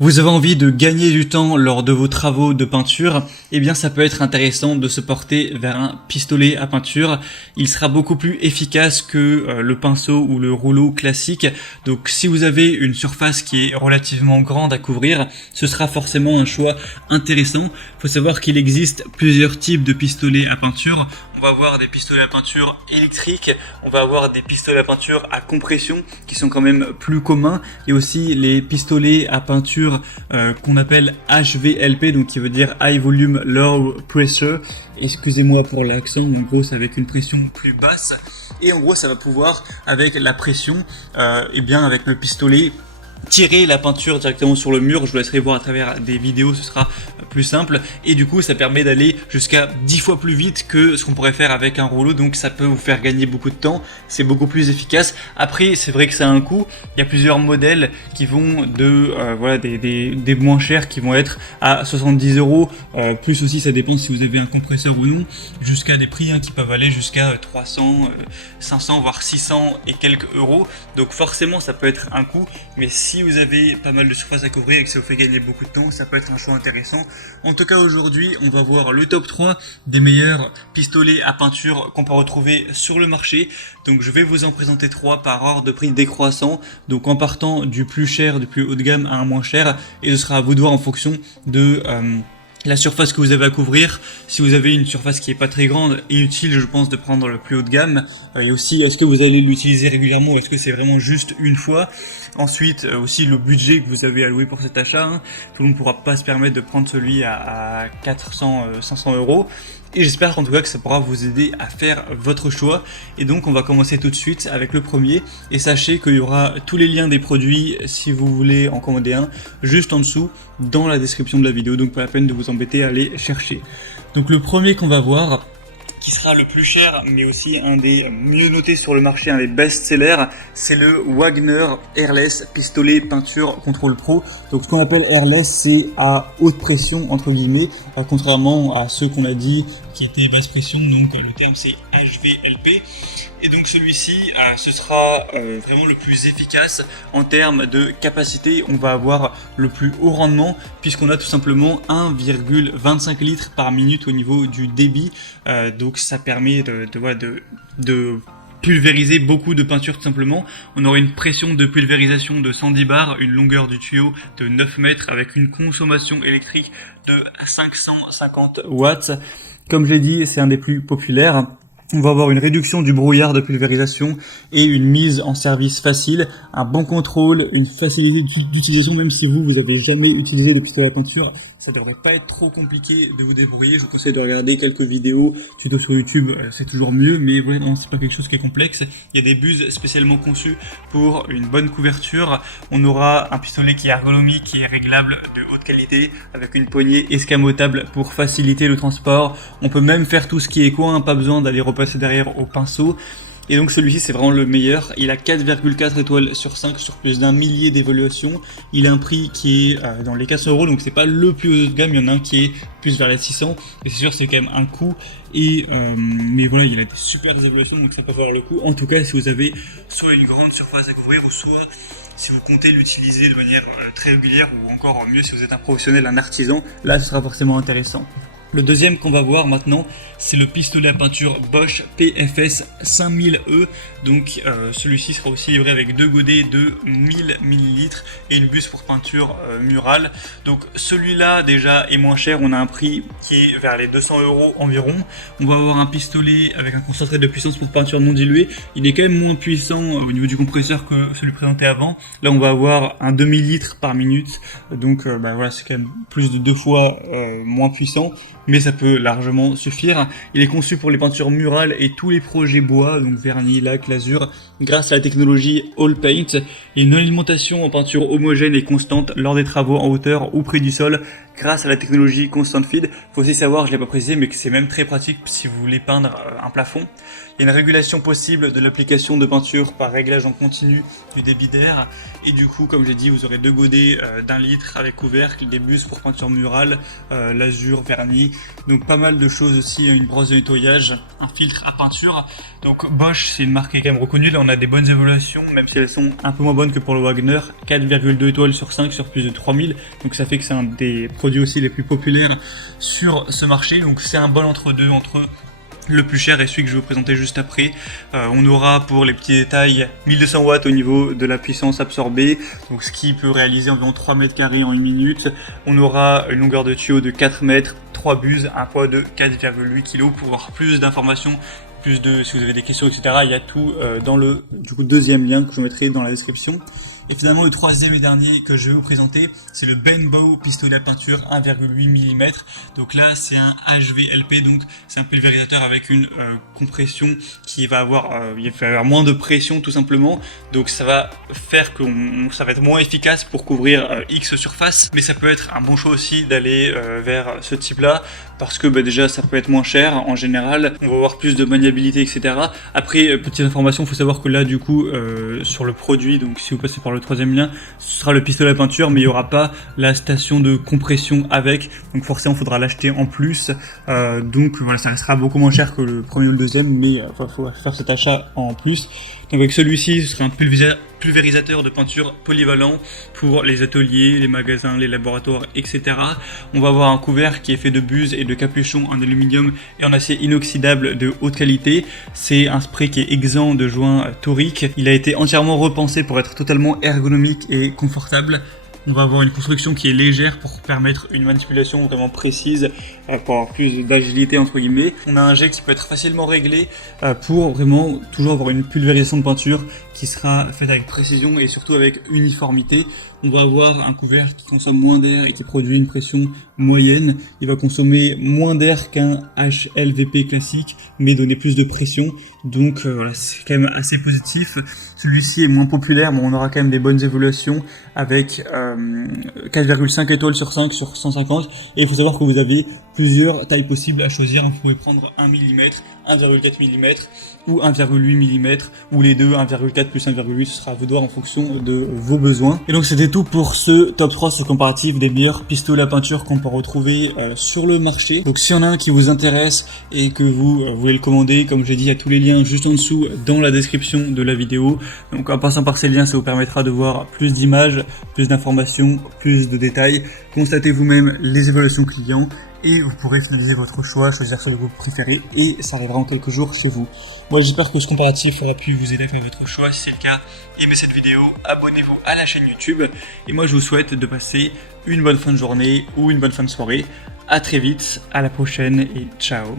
Vous avez envie de gagner du temps lors de vos travaux de peinture, eh bien ça peut être intéressant de se porter vers un pistolet à peinture. Il sera beaucoup plus efficace que le pinceau ou le rouleau classique. Donc si vous avez une surface qui est relativement grande à couvrir, ce sera forcément un choix intéressant. Il faut savoir qu'il existe plusieurs types de pistolets à peinture. On va avoir des pistolets à peinture électriques, on va avoir des pistolets à peinture à compression qui sont quand même plus communs, et aussi les pistolets à peinture qu'on appelle HVLP, donc qui veut dire High Volume Low Pressure. Excusez-moi pour l'accent, en gros c'est avec une pression plus basse, et en gros ça va pouvoir avec la pression, et bien avec le pistolet, tirer la peinture directement sur le mur. Je vous laisserai voir à travers des vidéos, ce sera plus simple, et du coup ça permet d'aller jusqu'à 10 fois plus vite que ce qu'on pourrait faire avec un rouleau, donc ça peut vous faire gagner beaucoup de temps, c'est beaucoup plus efficace. Après c'est vrai que ça a un coût, il y a plusieurs modèles qui vont de voilà, des moins chers qui vont être à 70 €, plus aussi ça dépend si vous avez un compresseur ou non, jusqu'à des prix qui peuvent aller jusqu'à 300, 500 voire 600 et quelques euros, donc forcément ça peut être un coût, mais si vous avez pas mal de surface à couvrir et que ça vous fait gagner beaucoup de temps, ça peut être un choix intéressant. En tout cas aujourd'hui, on va voir le top 3 des meilleurs pistolets à peinture qu'on peut retrouver sur le marché. Donc je vais vous en présenter 3 par ordre de prix décroissant, donc en partant du plus cher, du plus haut de gamme à un moins cher, et ce sera à vous de voir en fonction de la surface que vous avez à couvrir. Si vous avez une surface qui est pas très grande, inutile je pense de prendre le plus haut de gamme, et aussi est-ce que vous allez l'utiliser régulièrement, ou est-ce que c'est vraiment juste une fois. Ensuite aussi le budget que vous avez alloué pour cet achat, tout le monde ne pourra pas se permettre de prendre celui à 400, 500 €. Et j'espère en tout cas que ça pourra vous aider à faire votre choix. Et donc on va commencer tout de suite avec le premier. Et sachez qu'il y aura tous les liens des produits si vous voulez en commander un, juste en dessous dans la description de la vidéo. Donc pas la peine de vous embêter à aller chercher. Donc le premier qu'on va voir, qui sera le plus cher, mais aussi un des mieux notés sur le marché, un des best-sellers, c'est le Wagner Airless Pistolet Peinture Control Pro. Donc ce qu'on appelle Airless, c'est à haute pression, entre guillemets, contrairement à ceux qu'on a dit qui étaient basse pression, donc le terme c'est HVLP. Et donc celui-ci, ce sera vraiment le plus efficace en termes de capacité. On va avoir le plus haut rendement puisqu'on a tout simplement 1,25 litres par minute au niveau du débit. Donc ça permet de pulvériser beaucoup de peinture tout simplement. On aura une pression de pulvérisation de 110 bars, une longueur du tuyau de 9 mètres avec une consommation électrique de 550 watts. Comme je l'ai dit, c'est un des plus populaires. On va avoir une réduction du brouillard de pulvérisation et une mise en service facile, un bon contrôle, une facilité d'utilisation. Même si vous avez jamais utilisé de pistolet à peinture, ça devrait pas être trop compliqué de vous débrouiller. Je vous conseille de regarder quelques vidéos, tutos sur YouTube, c'est toujours mieux, mais vraiment c'est pas quelque chose qui est complexe. Il y a des buses spécialement conçues pour une bonne couverture. On aura un pistolet qui est ergonomique, qui est réglable, de haute qualité, avec une poignée escamotable pour faciliter le transport. On peut même faire tout ce qui est coin, pas besoin d'aller repasser derrière au pinceau. Et donc celui-ci c'est vraiment le meilleur, il a 4,4 étoiles sur 5 sur plus d'un millier d'évaluations. Il a un prix qui est dans les 400 €, donc c'est pas le plus haut de gamme, il y en a un qui est plus vers les 600, et c'est sûr c'est quand même un coût, et mais voilà, il a des super évaluations, donc ça peut valoir le coup. En tout cas si vous avez soit une grande surface à couvrir, ou soit si vous comptez l'utiliser de manière très régulière, ou encore mieux si vous êtes un professionnel, un artisan, là ce sera forcément intéressant. Le deuxième qu'on va voir maintenant, c'est le pistolet à peinture Bosch PFS 5000E. Donc celui-ci sera aussi livré avec 2 godets de 1000 ml et une buse pour peinture murale. Donc celui-là déjà est moins cher, on a un prix qui est vers les 200 € environ. On va avoir un pistolet avec un concentré de puissance pour peinture non diluée. Il est quand même moins puissant au niveau du compresseur que celui présenté avant. Là on va avoir un demi-litre par minute, donc voilà, c'est quand même plus de 2 fois moins puissant, mais ça peut largement suffire. Il est conçu pour les peintures murales et tous les projets bois, donc vernis, lac, lasure, grâce à la technologie All Paint, et une alimentation en peinture homogène et constante lors des travaux en hauteur ou près du sol, grâce à la technologie Constant Feed. Faut aussi savoir, je l'ai pas précisé, mais que c'est même très pratique si vous voulez peindre un plafond. Il y a une régulation possible de l'application de peinture par réglage en continu du débit d'air, et du coup comme j'ai dit, vous aurez 2 godets d'1 litre avec couvercle, des buses pour peinture murale, lasure, vernis, Donc pas mal de choses aussi, une brosse de nettoyage, un filtre à peinture. Donc Bosch, c'est une marque qui est quand même reconnue. Là on a des bonnes évaluations, même si elles sont un peu moins bonnes que pour le Wagner. 4,2 étoiles sur 5 sur plus de 3000. Donc ça fait que c'est un des produits aussi les plus populaires sur ce marché. Donc c'est un bon entre-deux entre le plus cher et celui que je vais vous présenter juste après. On aura pour les petits détails 1200 watts au niveau de la puissance absorbée, donc ce qui peut réaliser environ 3 mètres carrés en 1 minute. On aura une longueur de tuyau de 4 mètres, 3 buses, un poids de 4,8 kg. Pour avoir plus d'informations, plus de, si vous avez des questions, etc., il y a tout dans le deuxième lien que je vous mettrai dans la description. Et finalement, le troisième et dernier que je vais vous présenter, c'est le Benbow pistolet à peinture 1,8 mm. Donc là, c'est un HVLP, donc c'est un pulvérisateur avec une compression qui va avoir, il va avoir moins de pression tout simplement. Donc ça va faire que ça va être moins efficace pour couvrir X surface. Mais ça peut être un bon choix aussi d'aller vers ce type-là, parce que déjà ça peut être moins cher en général. On va avoir plus de maniabilité, etc. Après, petite information, il faut savoir que là, du coup, sur le produit, donc si vous passez par le troisième lien, ce sera le pistolet à peinture, mais il n'y aura pas la station de compression avec, donc forcément il faudra l'acheter en plus. Donc voilà, ça restera beaucoup moins cher que le premier ou le deuxième, mais il faut faire cet achat en plus. Donc avec celui-ci, ce sera un pulvérisateur de peinture polyvalent pour les ateliers, les magasins, les laboratoires, etc. On va avoir un couvert qui est fait de buses et de capuchons en aluminium et en acier inoxydable de haute qualité. C'est un spray qui est exempt de joints toriques. Il a été entièrement repensé pour être totalement ergonomique et confortable. On va avoir une construction qui est légère pour permettre une manipulation vraiment précise, pour avoir plus d'agilité entre guillemets. On a un jet qui peut être facilement réglé pour vraiment toujours avoir une pulvérisation de peinture qui sera faite avec précision et surtout avec uniformité. On va avoir un couvert qui consomme moins d'air et qui produit une pression moyenne. Il va consommer moins d'air qu'un HLVP classique, mais donner plus de pression. Donc c'est quand même assez positif. Celui-ci est moins populaire, mais on aura quand même des bonnes évaluations avec 4,5 étoiles sur 5 sur 150. Et il faut savoir que vous avez plusieurs tailles possibles à choisir. Vous pouvez prendre 1 mm, 1,4 mm ou 1,8 mm, ou les deux, 1,4 plus 1,8, ce sera à vous de voir en fonction de vos besoins. Et donc c'était tout pour ce top 3 sur le comparatif des meilleurs pistolets à peinture qu'on peut retrouver sur le marché. Donc s'il y en a un qui vous intéresse et que vous voulez le commander, comme j'ai dit, il y a tous les liens juste en dessous dans la description de la vidéo. Donc en passant par ces liens, ça vous permettra de voir plus d'images, plus d'informations, plus de détails. Constatez vous-même les évaluations clients et vous pourrez finaliser votre choix, choisir celui que vous préférez et ça arrivera en quelques jours chez vous. Moi j'espère que ce comparatif aura pu vous aider à faire votre choix. Si c'est le cas, aimez cette vidéo, abonnez-vous à la chaîne YouTube et moi je vous souhaite de passer une bonne fin de journée ou une bonne fin de soirée. À très vite, à la prochaine et ciao.